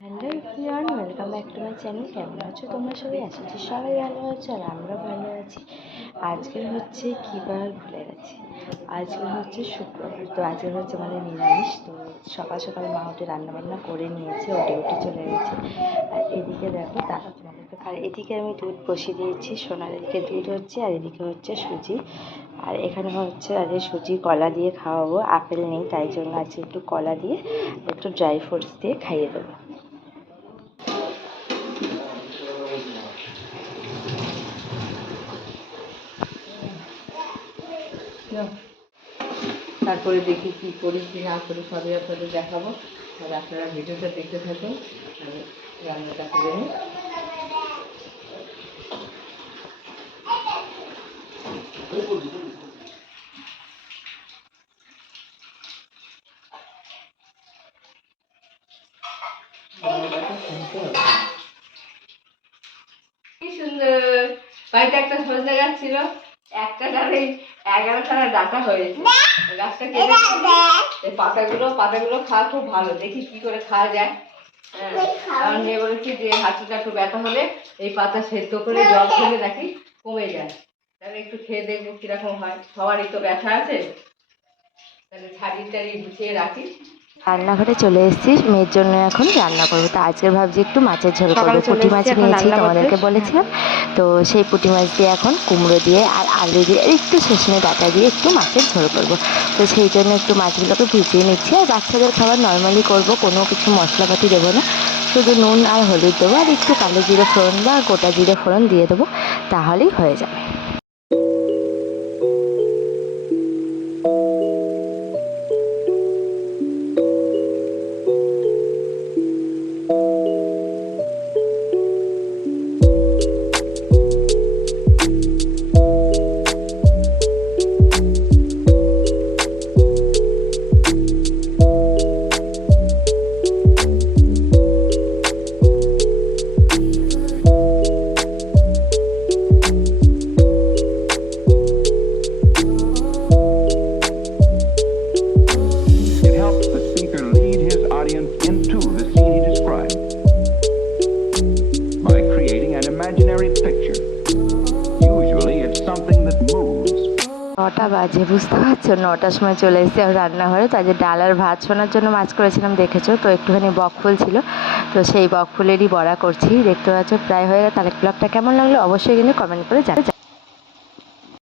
Hello everyone welcome back to my channel কেমন আছো? তোমরা সবাই আছো? যে সবাই ভালো আছো আর আমরা ভালো আছি। আজকের হচ্ছে বার ভুলে গেছি। আজকে হচ্ছে শুক্রবার, তো আজকে হচ্ছে আমাদের নিরামিষ। তো সকাল সকাল মা ওটি রান্নাবান্না করে নিয়েছে ওটি উঠে চলে গেছে। আর এদিকে দেখো, তারা তোমাদেরকে আর এদিকে আমি দুধ বসিয়ে দিয়েছি, সোনার এদিকে দুধ হচ্ছে আর এদিকে হচ্ছে সুজি। আর এখানে হচ্ছে আজকে সুজি কলা দিয়ে খাওয়াবো। আপেল নেই, তাই জন্য আজকে একটু কলা দিয়ে, একটু ড্রাই ফ্রুটস দিয়ে খাইয়ে দেবো। তারপরে দেখি কি করি, কি না করি, সবই আপনাদের দেখাবো। আর আপনারা ভিডিওটা দেখতে থাকুন, আমি রান্নাটা করে নিই। ছিল একটা ডালে এগারোখানা ডাটা হয়েছে। গাছটা কেটে এই পাতাগুলো পাতাগুলো খাওয়া খুব ভালো। দেখি কি করে খাওয়া যায়। হ্যাঁ আমার মেয়ে বলেছে যে হাঁটু টাটু ব্যথা হলে এই পাতা সেদ্ধ করে জল খেলে নাকি কমে যায়। তাহলে একটু খেয়ে দেখব কীরকম হয়। সবারই তো ব্যথা আছে। তাহলে ছাড়িয়ে টাড়িয়ে গুছিয়ে রাখি। রান্নাঘরে চলে এসেছি। মেয়ের জন্য এখন রান্না করব। তো আজকে ভাবছি একটু মাছের ঝোল করব। পুঁটি মাছ নিয়েছি তোমাদেরকে করতে। বলেছিলাম। তো সেই পুঁটি মাছ দিয়ে এখন কুমড়ো দিয়ে আর আলু দিয়ে আর একটু শেষমে ডাটা দিয়ে একটু মাছের ঝোল করব। তো সেই জন্য একটু মাছগুলোকে ভিজিয়ে নিচ্ছি। আর বাচ্চাদের খাবার নর্মালি করব কোনো কিছু মশলাপাতি দেবো না। শুধু নুন আর হলুদ দেবো আর একটু কালো জিরে ফোড়ন বা গোটা জিরে ফোড়ন দিয়ে দেবো। তাহলেই হয়ে যাবে। নটা বাজে, বুঝতে পারছ? নটার সময় চলে এসেছি আর রান্নাঘরে। তো যে ডাল আর ভাত শোনার জন্য মাছ করেছিলাম, দেখেছ? তো একটুখানি বকফুল ছিল। তো সেই বকফুলেরই বড়া করছি। দেখতে পাচ্ছ, প্রায় হয়ে গেছে। তাহলে ব্লগটা কেমন লাগল? অবশ্যই কিন্তু কমেন্ট করে জানাবে।